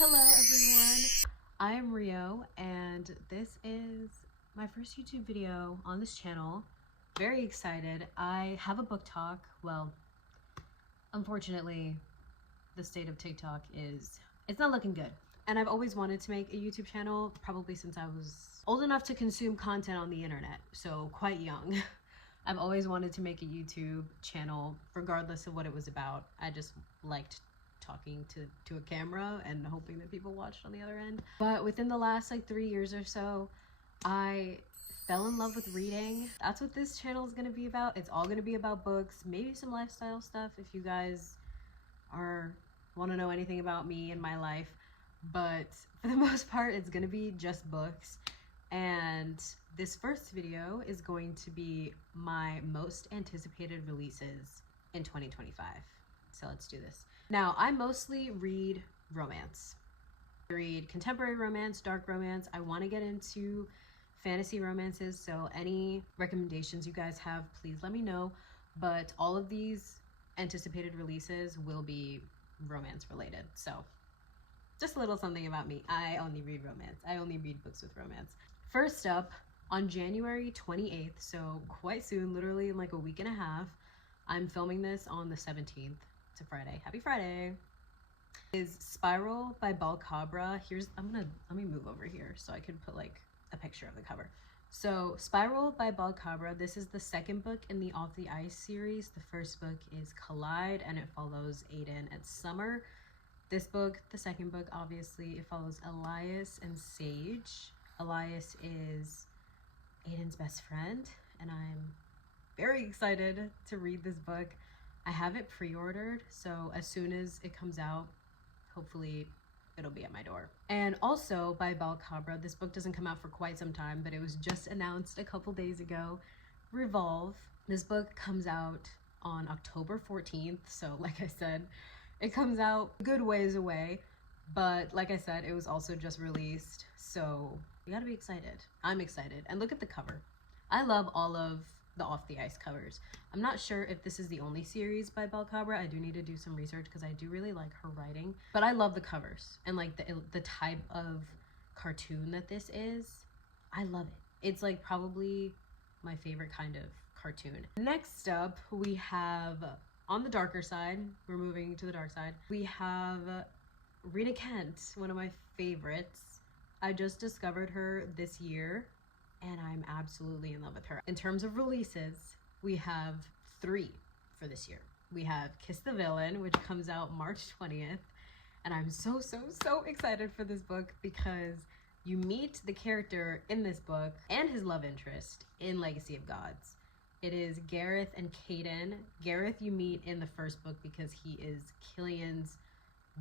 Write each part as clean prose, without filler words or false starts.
Hello everyone, I'm Rio and this is my first YouTube video on this channel. Very excited. I have a book talk. Well, unfortunately, the state of TikTok it's not looking good. And I've always wanted to make a YouTube channel, probably since I was old enough to consume content on the internet, so quite young. I've always wanted to make a YouTube channel regardless of what it was about. I just liked talking to a camera and hoping that people watched on the other end. But within the last 3 years or so, I fell in love with reading. That's what this channel is going to be about. It's all going to be about books, maybe some lifestyle stuff if you guys want to know anything about me and my life. But for the most part, it's going to be just books. And this first video is going to be my most anticipated releases in 2025. So let's do this. Now, I mostly read romance. I read contemporary romance, dark romance. I want to get into fantasy romances, so any recommendations you guys have, please let me know. But all of these anticipated releases will be romance related. So just a little something about me. I only read romance. I only read books with romance. First up, on January 28th, so quite soon, literally in like a week and a half, I'm filming this on the 17th. It's a Friday. Happy Friday. Is Spiral by Balcabra. Let me move over here so I can put like a picture of the cover. So Spiral by Balcabra. This is the second book in the Off the Ice series. The first book is Collide and it follows Aiden and Summer. This book, the second book, obviously, it follows Elias and Sage. Elias is Aiden's best friend, and I'm very excited to read this book. I have it pre-ordered, so as soon as it comes out, hopefully it'll be at my door. And also by Balcabra, this book doesn't come out for quite some time, but it was just announced a couple days ago. Revolve. This book comes out on October 14th, so like I said, it comes out a good ways away, but like I said, it was also just released, so you gotta be excited. I'm excited. And look at the cover. I love all of the Off the Ice covers. I'm not sure if this is the only series by Balcabra. I do need to do some research because I do really like her writing, but I love the covers and like the type of cartoon that this is. I love it. It's like probably my favorite kind of cartoon. Next up, we have on the darker side, we're moving to the dark side, we have Rita Kent, one of my favorites. I just discovered her this year and I'm absolutely in love with her. In terms of releases, we have 3 for this year. We have Kiss the Villain, which comes out March 20th, and I'm so excited for this book because you meet the character in this book and his love interest in Legacy of Gods. It is Gareth and Caden. Gareth you meet in the first book because he is Killian's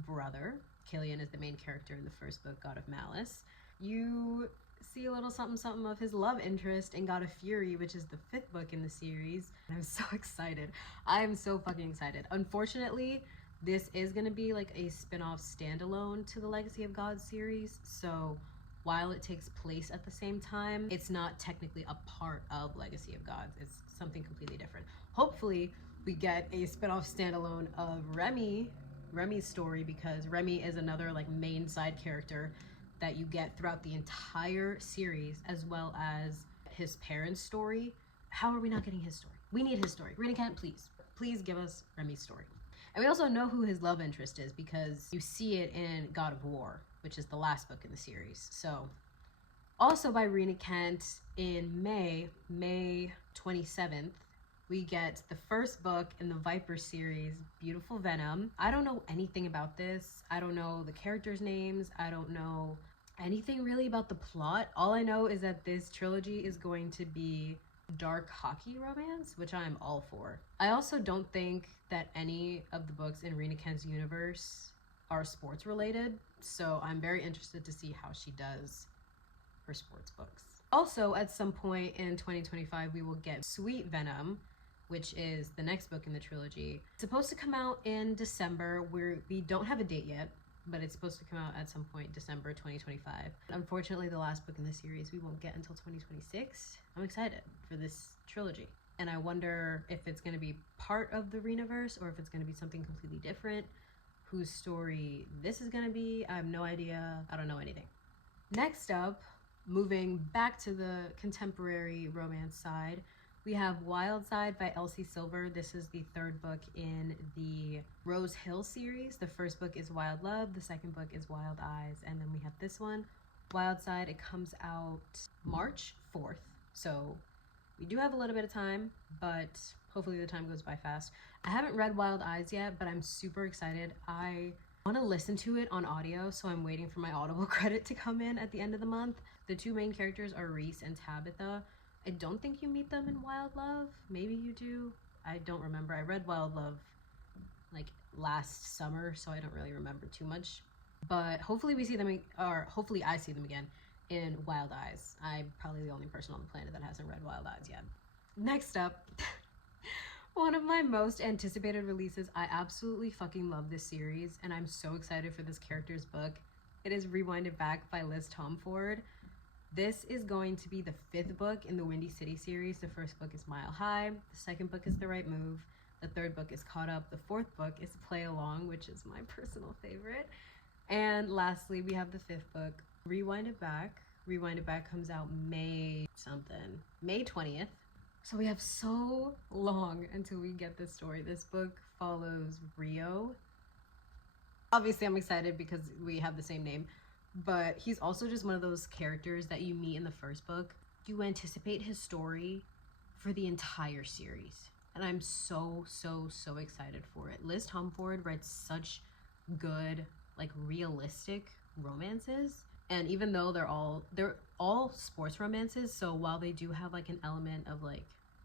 brother. Killian is the main character in the first book, God of Malice. You see a little something of his love interest in God of Fury, which is the 5th book in the series. I'm so excited. I am so fucking excited. Unfortunately, this is going to be like a spin-off standalone to the Legacy of Gods series, so while it takes place at the same time, it's not technically a part of Legacy of Gods. It's something completely different. Hopefully, we get a spin-off standalone of Remy's story, because Remy is another like main side character that you get throughout the entire series, as well as his parents' story. How are we not getting his story? We need his story. Rita Kent, please give us Remy's story. And we also know who his love interest is because you see it in God of War, which is the last book in the series. So also by Rita Kent in May 27th, we get the first book in the Viper series, Beautiful Venom. I don't know anything about this. I don't know the characters' names. I don't know anything really about the plot. All I know is that this trilogy is going to be dark hockey romance, which I am all for. I also don't think that any of the books in Rita Kent's universe are sports related, so I'm very interested to see how she does her sports books. Also, at some point in 2025, we will get Sweet Venom, which is the next book in the trilogy. It's supposed to come out in December. We don't have a date yet, but it's supposed to come out at some point December 2025. Unfortunately, the last book in the series we won't get until 2026. I'm excited for this trilogy, and I wonder if it's going to be part of the Reniverse or if it's going to be something completely different. whose story this is gonna be. I have no idea. I don't know anything. Next up, moving back to the contemporary romance side, we have Wild Side by Elsie Silver. This is the third book in the Rose Hill series. The first book is Wild Love, the second book is Wild Eyes, and then we have this one, Wild Side. It comes out March 4th, so we do have a little bit of time, but hopefully the time goes by fast. I haven't read Wild Eyes yet, but I'm super excited. I want to listen to it on audio, so I'm waiting for my Audible credit to come in at the end of the month. The two main characters are Reese and Tabitha. I don't think you meet them in Wild Love. Maybe you do. I don't remember. I read Wild Love like last summer, so I don't really remember too much. But hopefully we see them, or hopefully I see them again in Wild Eyes. I'm probably the only person on the planet that hasn't read Wild Eyes yet. Next up, one of my most anticipated releases. I absolutely fucking love this series, and I'm so excited for this character's book. It is Rewind It Back by Liz Tomford. This is going to be the 5th book in the Windy City series. The first book is Mile High. The second book is The Right Move. The third book is Caught Up. The fourth book is Play Along, which is my personal favorite. And lastly, we have the 5th book, Rewind It Back. Rewind It Back comes out May 20th. So we have so long until we get this story. This book follows Rio. Obviously, I'm excited because we have the same name, but he's also just one of those characters that you meet in the first book. You anticipate his story for the entire series, and I'm so excited for it. Liz Tomford writes such good, like, realistic romances, and even though they're all sports romances, so while they do have like an element of like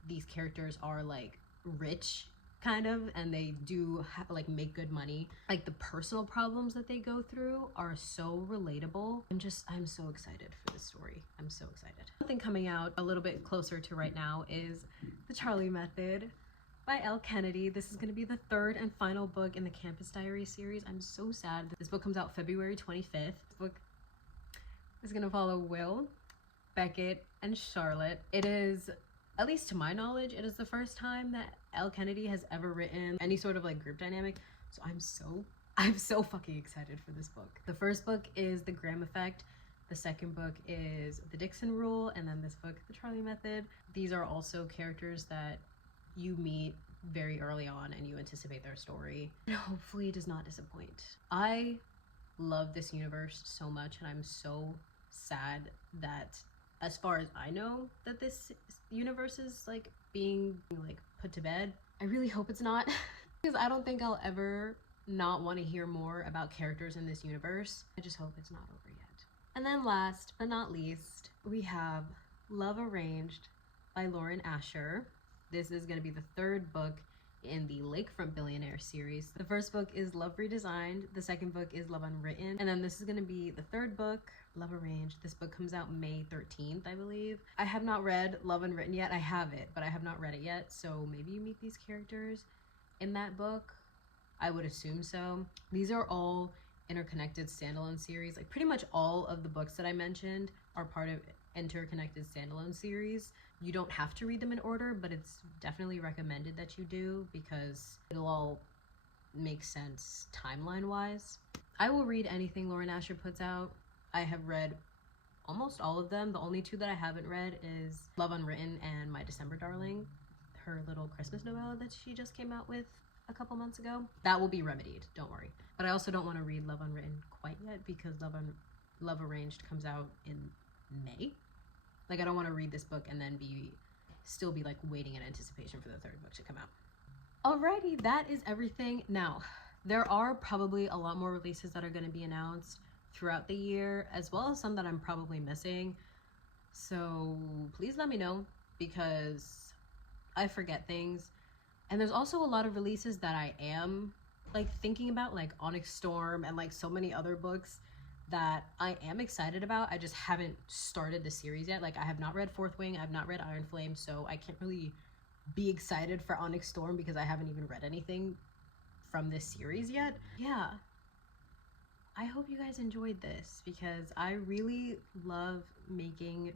these characters are like rich kind of, and they do like make good money, like the personal problems that they go through are so relatable. I'm so excited for this story. I'm so excited. Something coming out a little bit closer to right now is The Charlie Method by Elle Kennedy. This is going to be the 3rd and final book in the Campus Diaries series. I'm so sad. This book comes out February 25th. This book is going to follow Will, Beckett, and Charlotte. It is, at least to my knowledge, it is the first time that Elle Kennedy has ever written any sort of like group dynamic. So I'm so fucking excited for this book. The first book is The Graham Effect. The second book is The Dixon Rule. And then this book, The Charlie Method. These are also characters that you meet very early on and you anticipate their story. And hopefully it does not disappoint. I love this universe so much, and I'm so sad that, as far as I know, that this universe is like being like put to bed. I really hope it's not because I don't think I'll ever not want to hear more about characters in this universe. I just hope it's not over yet. And then last but not least, we have Love Arranged by Lauren Asher. This is going to be the 3rd book in the Lakefront Billionaire series. The first book is Love Redesigned. The second book is Love Unwritten. And then this is going to be the 3rd book, Love Arranged. This book comes out May 13th, I believe. I have not read Love Unwritten yet. I have it, but I have not read it yet. So maybe you meet these characters in that book. I would assume so. These are all interconnected standalone series. Like pretty much all of the books that I mentioned are part of interconnected standalone series. You don't have to read them in order, but it's definitely recommended that you do because it'll all make sense timeline wise. I will read anything Lauren Asher puts out. I have read almost all of them. The only 2 that I haven't read is Love Unwritten and My December Darling, her little Christmas novella that she just came out with a couple months ago. That will be remedied, don't worry. But I also don't want to read Love Unwritten quite yet because Love Arranged comes out in May. Like, I don't want to read this book and then still be like waiting in anticipation for the 3rd book to come out. Alrighty, that is everything. Now, there are probably a lot more releases that are going to be announced throughout the year, as well as some that I'm probably missing. So please let me know because I forget things. And there's also a lot of releases that I am like thinking about, like Onyx Storm and like so many other books that I am excited about. I just haven't started the series yet. Like I have not read Fourth Wing, I have not read Iron Flame, so I can't really be excited for Onyx Storm because I haven't even read anything from this series yet. Yeah, I hope you guys enjoyed this because I really love making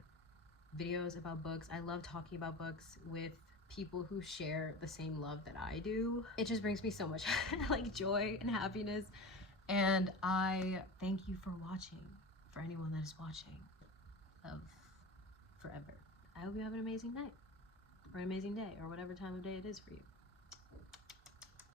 videos about books. I love talking about books with people who share the same love that I do. It just brings me so much like joy and happiness. And I thank you for watching, for anyone that is watching of forever. I hope you have an amazing night or an amazing day or whatever time of day it is for you.